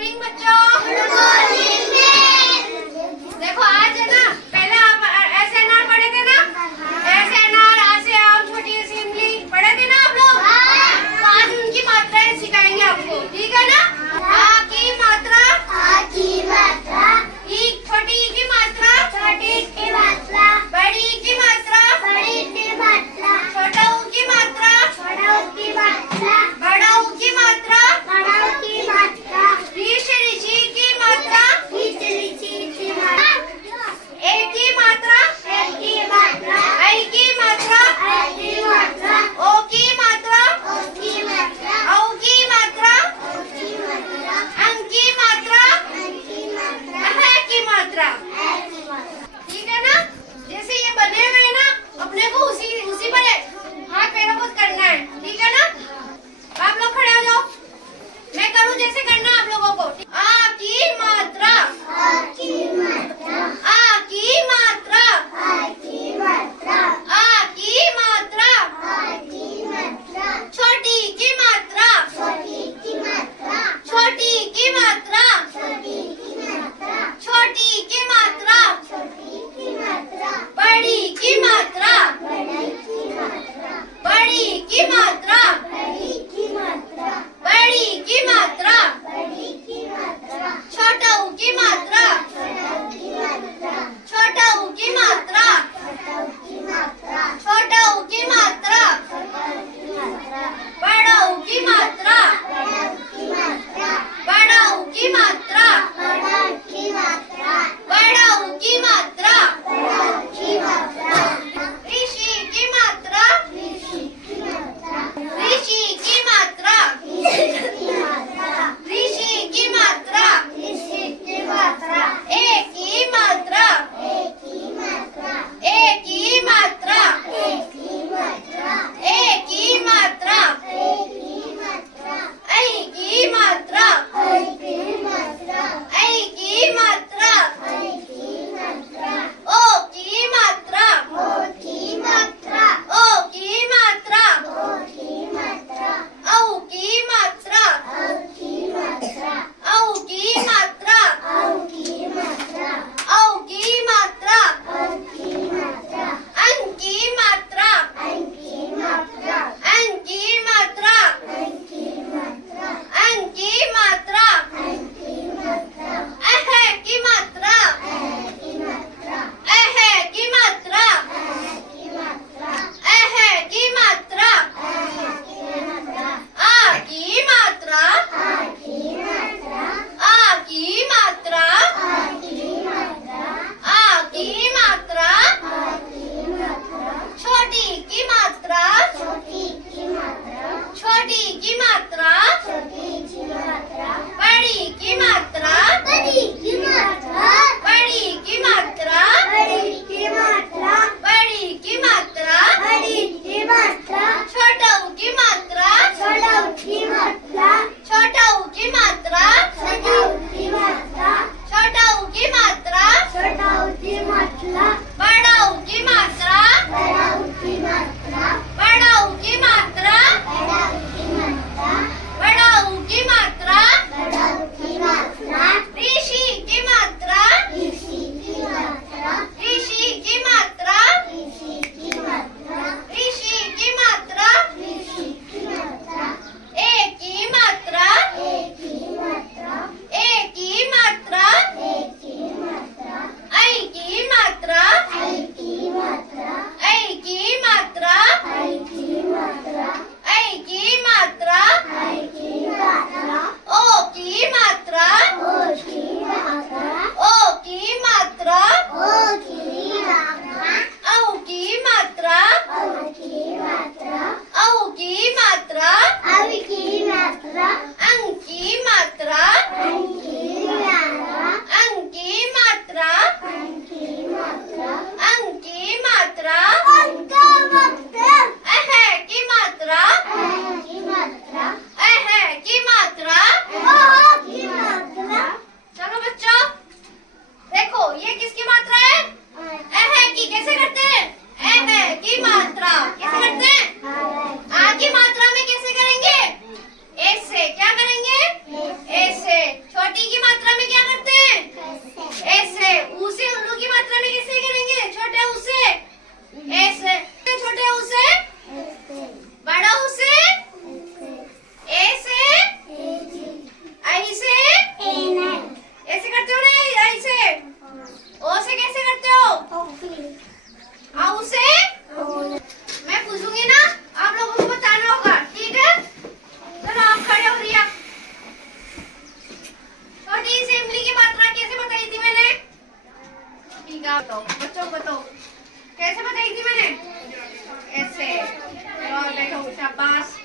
Morning बच्चों। Good morning ma'am. देखो आज है ना, पहले आप ऐसे अनार पढ़े थे ना, ऐसे अनार, आ से आम, छोटी सी इमली पढ़े थे ना आप लोग। तो आज उनकी मात्राएं सिखाएंगे आपको, ठीक है ना। आ की मात्रा, आ की मात्रा, ई छोटी ई की मात्रा, छोटी ई की मात्रा, बड़ी ई की मात्रा, बड़ी ई की मात्रा, छोटा ऊ की मात्रा, छोटा ऊ की मात्रा, बड़ा ऊ की मात्रा, बड़ा ऊ की मात्रा, ऋषि ऋषि की मात्रा, छोटी की मात्रा में क्या करते हैं? ऐसे। ऊ से उल्लू की मात्रा में कैसे करेंगे? छोटे ऊ से ऐसे, छोटे ऊ से बड़ा ऊ से ऐसे, ऐसे ऐसे करते हो ना, ऐसे। ओ से कैसे करते हो? आऊ से। मैं पूछूंगी ना, आप लोगों को बताना होगा, ठीक है? चलो आप खड़े हो रिया। छोटी सी इमली की मात्रा कैसे बताई थी मैंने? ठीक है, बताओ बच्चों, बताओ कैसे बताई थी मैंने? ऐसे। और बैठो, शाबाश।